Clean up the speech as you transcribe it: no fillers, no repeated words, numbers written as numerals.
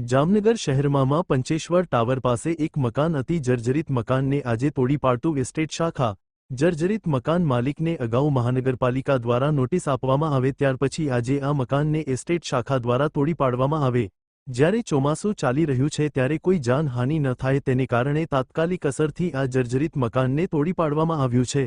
જામનગર શહેરમાં પંચેશ્વર ટાવર પાસે એક મકાન અતિ જર્જરિત મકાનને આજે તોડી પાડતું એસ્ટેટ શાખા જર્જરિત મકાન માલિકને અગાઉ મહાનગરપાલિકા દ્વારા નોટિસ આપવામાં આવે ત્યાર પછી આજે આ મકાનને એસ્ટેટ શાખા દ્વારા તોડી પાડવામાં આવે। જ્યારે ચોમાસું ચાલી રહ્યું છે ત્યારે કોઈ જાનહાનિ ન થાય તેને કારણે તાત્કાલિક અસરથી આ જર્જરિત મકાનને તોડી પાડવામાં આવ્યું છે।